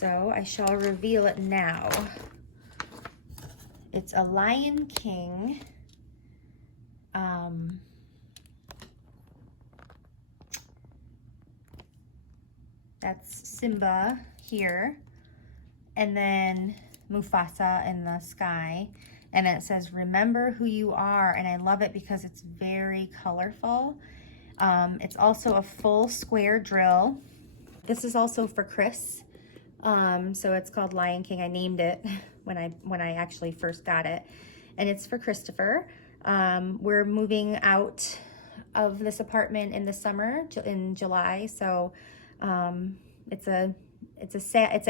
So I shall reveal it now. It's a Lion King. That's Simba here. And then Mufasa in the sky. And then it says, remember who you are. And I love it because it's very colorful. It's also a full square drill. This is also for Chris. So it's called Lion King. I named it when I actually first got it. And it's for Christopher. We're moving out of this apartment in the summer, in July. So it's an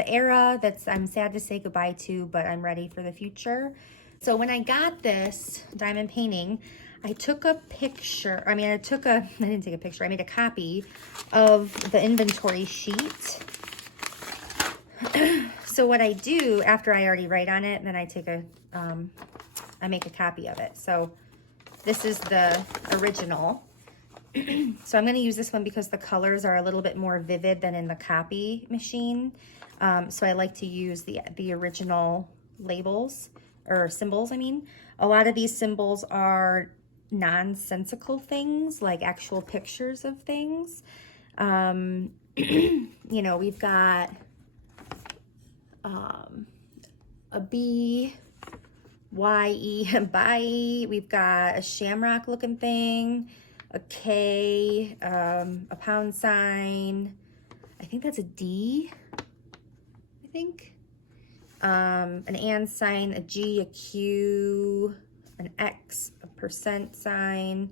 era that's I'm sad to say goodbye to, but I'm ready for the future. So when I got this diamond painting, I took a picture. I didn't take a picture. I made a copy of the inventory sheet. So what I do after I already write on it, then I make a copy of it. So this is the original. So I'm going to use this one because the colors are a little bit more vivid than in the copy machine. So I like to use the original labels or symbols. A lot of these symbols are nonsensical things, like actual pictures of things. We've got a B, Y-E, bye. We've got a shamrock looking thing, a K, a pound sign. I think that's a D, I think. An and sign, a G, a Q, an X, a percent sign,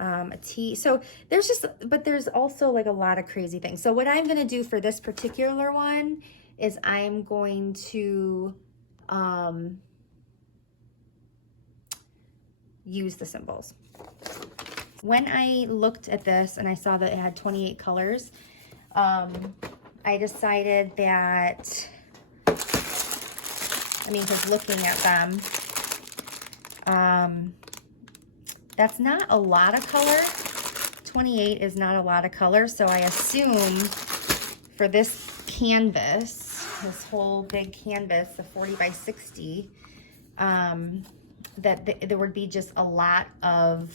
a T. So there's also like a lot of crazy things. So what I'm going to do for this particular one is I'm going to use the symbols. When I looked at this and I saw that it had 28 colors, I decided that, because looking at them, that's not a lot of color. 28 is not a lot of color, so I assumed for this canvas, this whole big canvas, the 40 by 60, that there would be just a lot of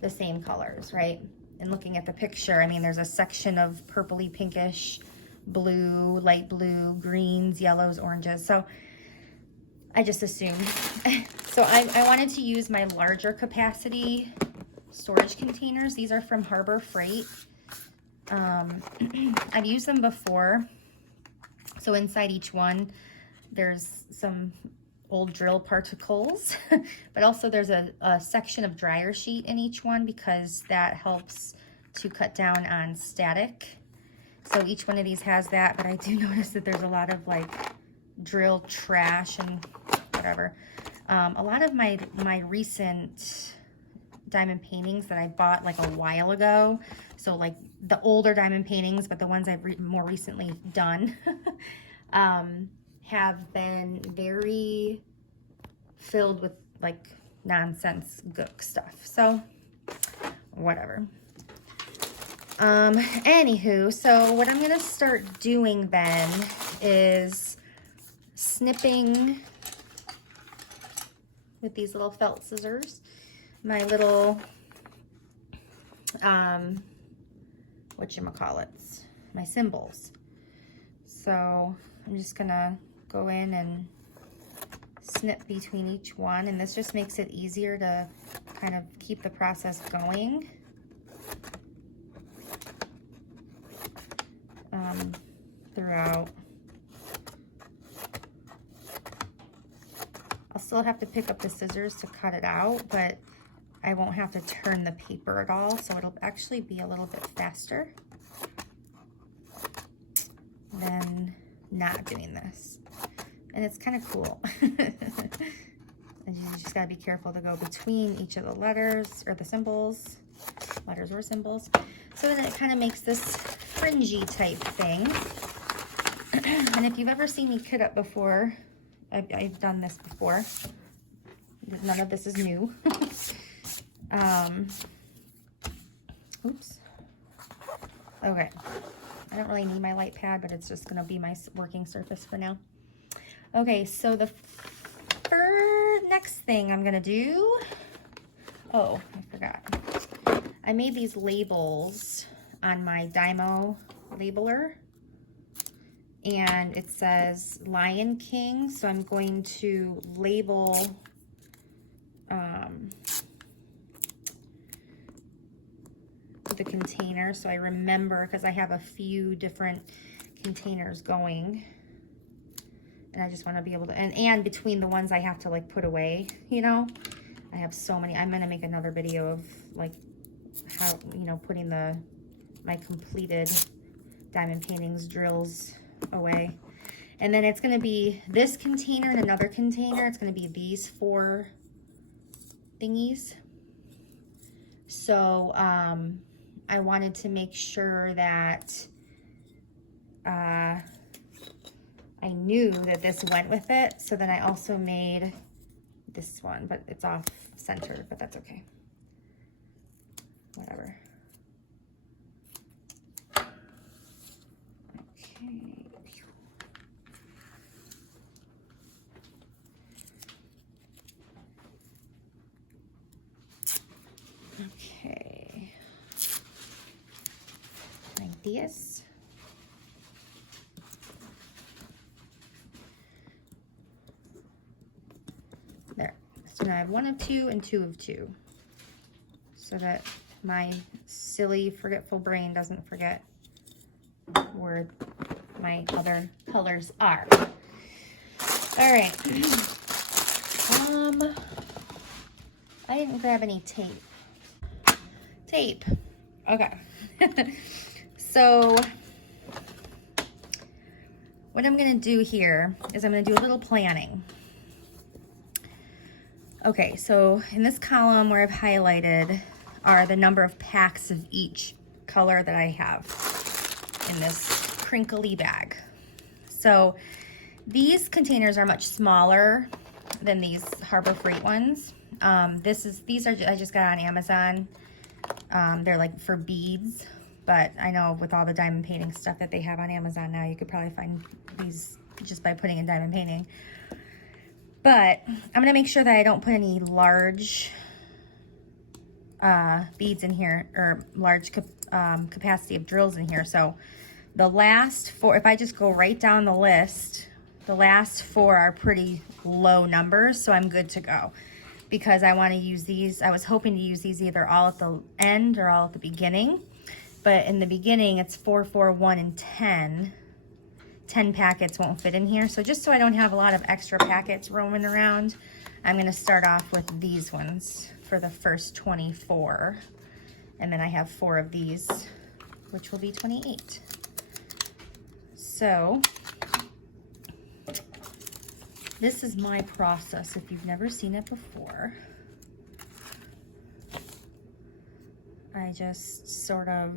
the same colors, right? And looking at the picture, there's a section of purpley, pinkish, blue, light blue, greens, yellows, oranges. So I just assumed. So I wanted to use my larger capacity storage containers. These are from Harbor Freight. I've used them before. So inside each one, there's some old drill particles, but also there's a section of dryer sheet in each one because that helps to cut down on static. So each one of these has that, but I do notice that there's a lot of like drill trash and whatever. A lot of my recent diamond paintings that I bought like a while ago, so like the older diamond paintings, but the ones I've more recently done, have been very filled with like nonsense gook stuff. So whatever. Anywho, so what I'm gonna start doing then is snipping with these little felt scissors my little whatchamacallits, my symbols. So I'm just gonna go in and snip between each one, and this just makes it easier to kind of keep the process going. Throughout. I'll still have to pick up the scissors to cut it out, but I won't have to turn the paper at all, so it'll actually be a little bit faster than not doing this. And it's kind of cool. And you just gotta be careful to go between each of the letters or the symbols, letters or symbols. So then it kind of makes this fringy type thing. And if you've ever seen me kit up before, I've done this before. None of this is new. Oops. Okay. I don't really need my light pad, but it's just gonna be my working surface for now. Okay, so the next thing I'm gonna do, oh, I forgot. I made these labels on my Dymo labeler, and it says Lion King, so I'm going to label the container so I remember, because I have a few different containers going, and I just want to be able to, and between the ones I have to like put away, you know, I have so many. I'm gonna make another video of like how, you know, putting my completed diamond paintings drills away. And then it's gonna be this container and another container. It's gonna be these 4 thingies. So I wanted to make sure that I knew that this went with it. So then I also made this one, but it's off center, but that's okay. Whatever. Okay. Like this. There. So now I have 1 of 2 and 2 of 2. So that my silly, forgetful brain doesn't forget where my other colors are. All right. I didn't grab any tape. Okay. So what I'm gonna do here is I'm gonna do a little planning. Okay, so in this column where I've highlighted are the number of packs of each color that I have in this crinkly bag. So these containers are much smaller than these Harbor Freight ones. These are I just got on Amazon. They're like for beads, but I know with all the diamond painting stuff that they have on Amazon now, you could probably find these just by putting in diamond painting. But I'm gonna make sure that I don't put any large beads in here, or large capacity of drills in here. So the last 4, if I just go right down the list, the last 4 are pretty low numbers, so I'm good to go. Because I want to use these, I was hoping to use these either all at the end or all at the beginning. But in the beginning, it's 4, 4, 1, and 10. 10 packets won't fit in here. So just so I don't have a lot of extra packets roaming around, I'm going to start off with these ones for the first 24. And then I have 4 of these, which will be 28. So this is my process if you've never seen it before. I just sort of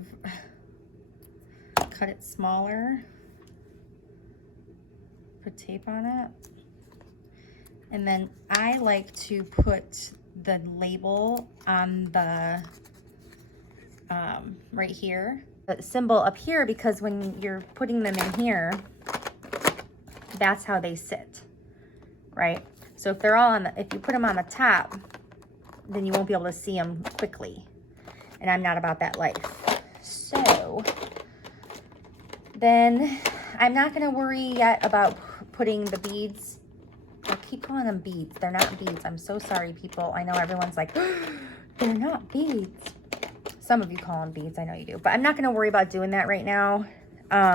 cut it smaller, put tape on it, and then I like to put the label on the right here, the symbol up here, because when you're putting them in here, that's how they sit, right? So if they're all on the, if you put them on the top, then you won't be able to see them quickly, and I'm not about that life. So then I'm not going to worry yet about putting the beads. I keep calling them beads. They're not beads. I'm so sorry, people. I know everyone's like, they're not beads. Some of you call them beads. I know you do. But I'm not going to worry about doing that right now.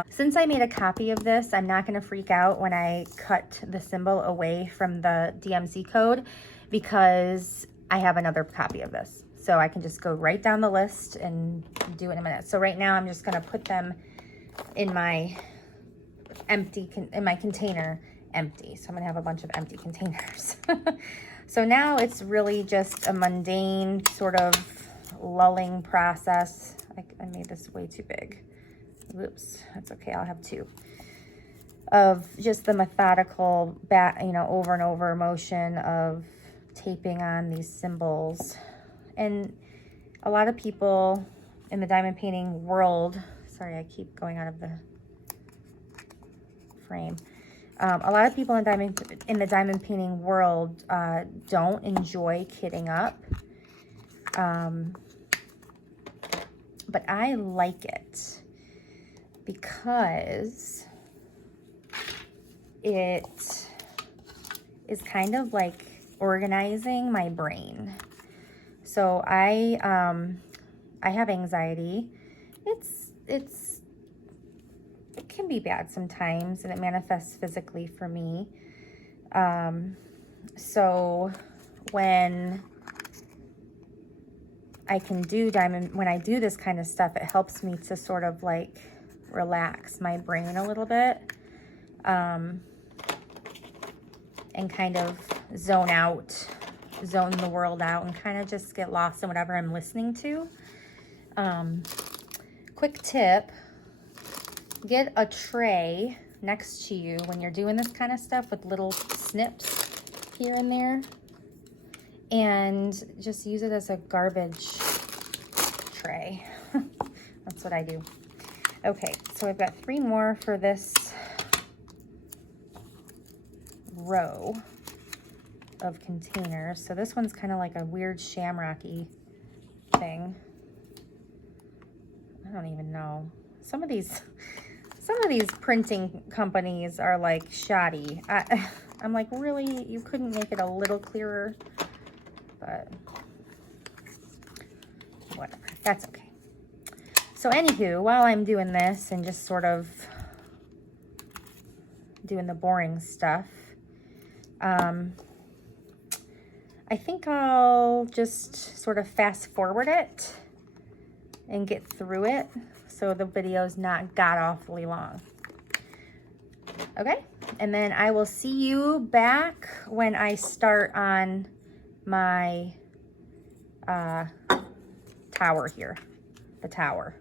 Since I made a copy of this, I'm not going to freak out when I cut the symbol away from the DMC code, because I have another copy of this. So I can just go right down the list and do it in a minute. So right now I'm just going to put them in my container empty. So I'm gonna have a bunch of empty containers. So now it's really just a mundane sort of lulling process. I made this way too big. Whoops, that's okay, I'll have 2. Of just the methodical over and over motion of taping on these symbols. And a lot of people in the diamond painting world, Sorry, I keep going out of the frame. A lot of people in the diamond painting world don't enjoy kitting up, but I like it because it is kind of like organizing my brain. So I have anxiety. It can be bad sometimes, and it manifests physically for me. So when I when I do this kind of stuff, it helps me to sort of like relax my brain a little bit, and kind of zone the world out, and kind of just get lost in whatever I'm listening to. Quick tip, get a tray next to you when you're doing this kind of stuff with little snips here and there, and just use it as a garbage tray. That's what I do. Okay, so I've got 3 more for this row of containers. So this one's kind of like a weird shamrocky thing. I don't even know. Some of these printing companies are like shoddy. I'm like, really? You couldn't make it a little clearer? But whatever, that's okay. So anywho, while I'm doing this and just sort of doing the boring stuff, I think I'll just sort of fast forward it and get through it so the video's not god-awfully long. Okay, and then I will see you back when I start on my tower here, the tower.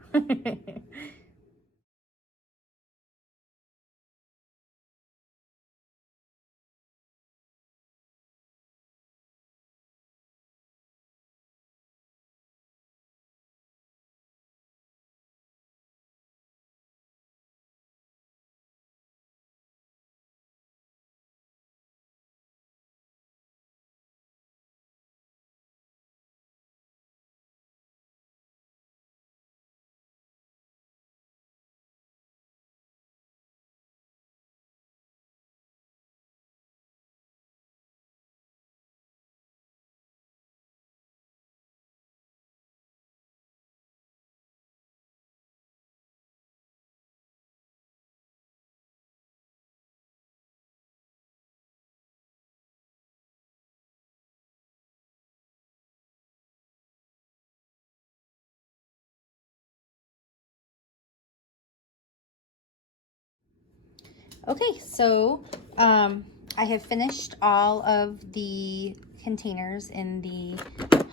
Okay, so I have finished all of the containers in the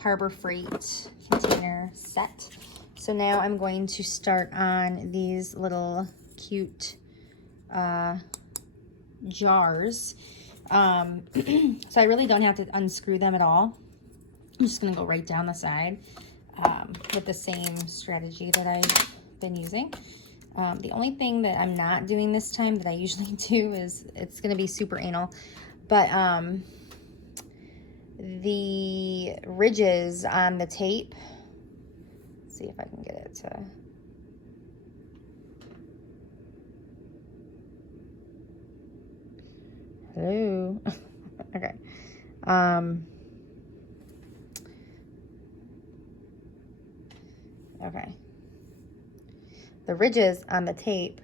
Harbor Freight container set. So now I'm going to start on these little cute jars. So I really don't have to unscrew them at all. I'm just going to go right down the side with the same strategy that I've been using. The only thing that I'm not doing this time that I usually do is, it's going to be super anal, but the ridges on the tape, let's see if I can get it to, hello, okay, okay. The ridges on the tape,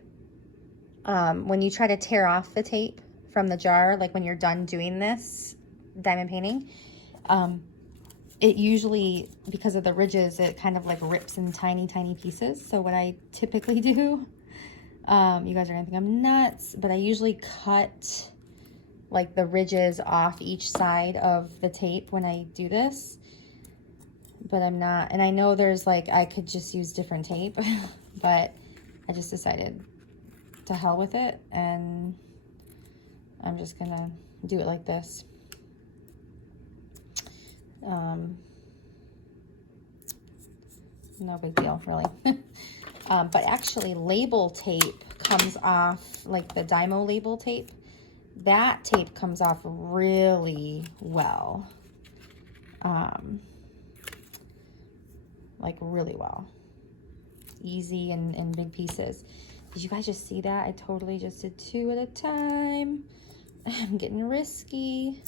when you try to tear off the tape from the jar, like when you're done doing this diamond painting, it usually, because of the ridges, it kind of like rips in tiny pieces. So what I typically do, you guys are gonna think I'm nuts, but I usually cut like the ridges off each side of the tape when I do this, but I'm not. And I know there's like, I could just use different tape, but I just decided to hell with it, and I'm just gonna do it like this. No big deal, really. But actually label tape comes off, like the Dymo label tape, that tape comes off really well. Like really well. Easy and in big pieces. Did you guys just see that? I totally just did 2 at a time. I'm getting risky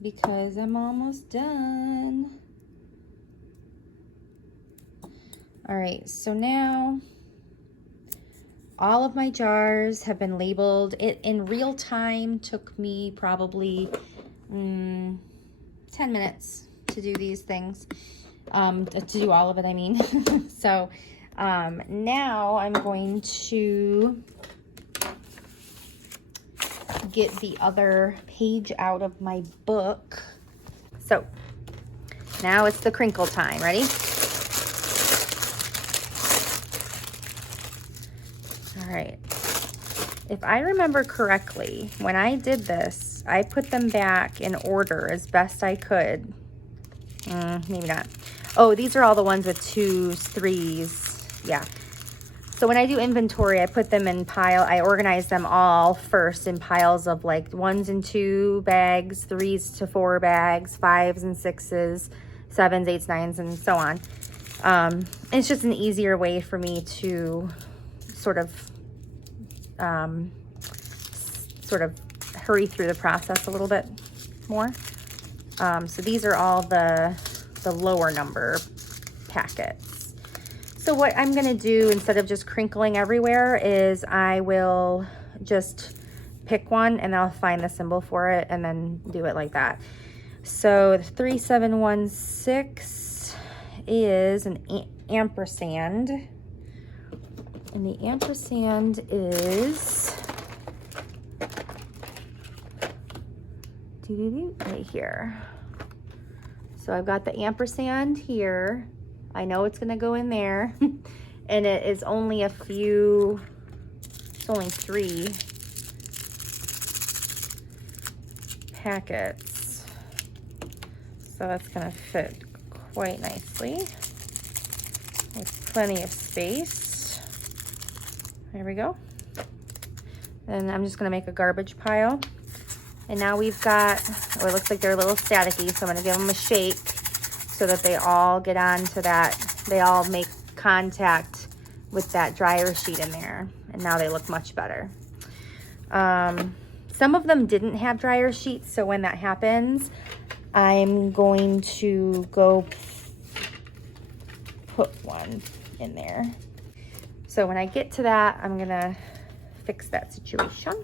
because I'm almost done. All right, so now all of my jars have been labeled. It in real time took me probably 10 minutes to do these things, to do all of it, I mean. So now I'm going to get the other page out of my book. So now it's the crinkle time. Ready? All right. If I remember correctly, when I did this, I put them back in order as best I could. Maybe not. Oh, these are all the ones with 2s, 3s. Yeah. So when I do inventory, I put them in I organize them all first in piles of like 1s and 2 bags, 3s to 4 bags, 5s and 6s, 7s, 8s, 9s, and so on. It's just an easier way for me to sort of hurry through the process a little bit more. So these are all the lower number packets. So what I'm gonna do, instead of just crinkling everywhere, is I will just pick one and I'll find the symbol for it and then do it like that. So the 3716 is an ampersand. And the ampersand is right here. So I've got the ampersand here. I know it's gonna go in there. And it is only a few, it's only 3 packets. So that's gonna fit quite nicely with plenty of space. There we go. And I'm just gonna make a garbage pile. And now we've got, oh, it looks like they're a little staticky, so I'm gonna give them a shake so that they all get onto that, they all make contact with that dryer sheet in there. And now they look much better. Some of them didn't have dryer sheets, so when that happens, I'm going to go put one in there. So when I get to that, I'm gonna fix that situation.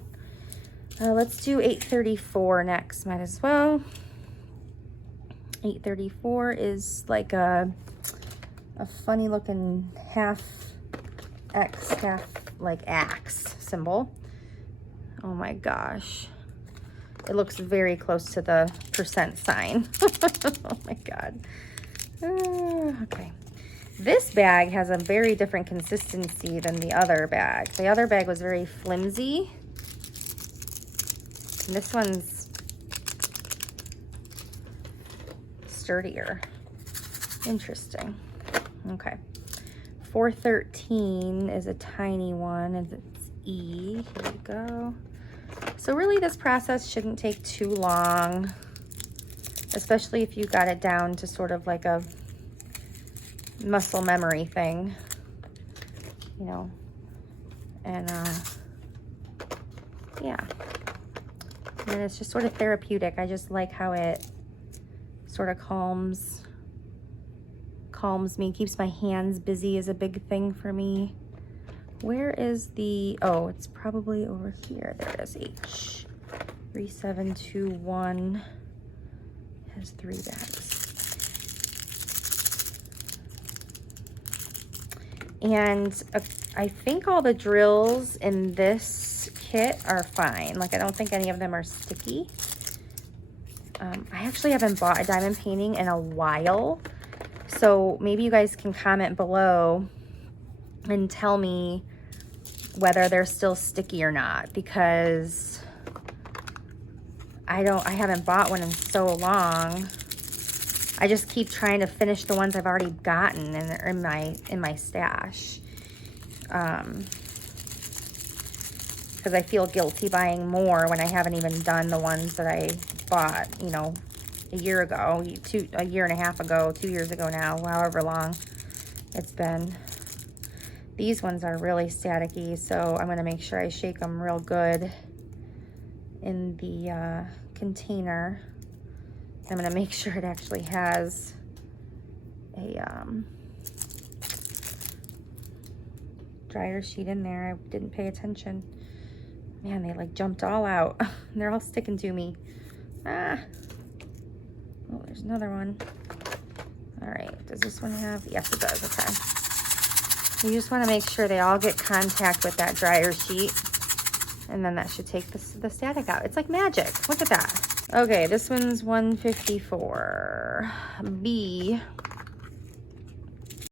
Let's do 834 next, might as well. 834 is like a funny looking half X, half like axe symbol. Oh my gosh. It looks very close to the percent sign. Oh my God. Okay. This bag has a very different consistency than the other bag. The other bag was very flimsy. And this one's sturdier. Interesting. Okay. 413 is a tiny one, and it's E. Here we go. So really this process shouldn't take too long, especially if you got it down to sort of like a muscle memory thing, you know, and yeah. And it's just sort of therapeutic. I just like how it sort of calms me, keeps my hands busy is a big thing for me. Where is the, oh, it's probably over here. There it is, H. 3721 has 3 bags. And I think all the drills in this kit are fine. Like, I don't think any of them are sticky. I actually haven't bought a diamond painting in a while. So maybe you guys can comment below and tell me whether they're still sticky or not, because I haven't bought one in so long. I just keep trying to finish the ones I've already gotten in my stash. because I feel guilty buying more when I haven't even done the ones that I bought, you know, a year ago, a year and a half ago, 2 years ago now, however long it's been. These ones are really staticky, so I'm going to make sure I shake them real good in the container. I'm going to make sure it actually has a dryer sheet in there. I didn't pay attention. Man, they like jumped all out. They're all sticking to me. Ah. Oh, there's another one. All right, does this one have? Yes, it does. Okay. You just want to make sure they all get contact with that dryer sheet, and then that should take the static out. It's like magic. Look at that. Okay, this one's 154. B.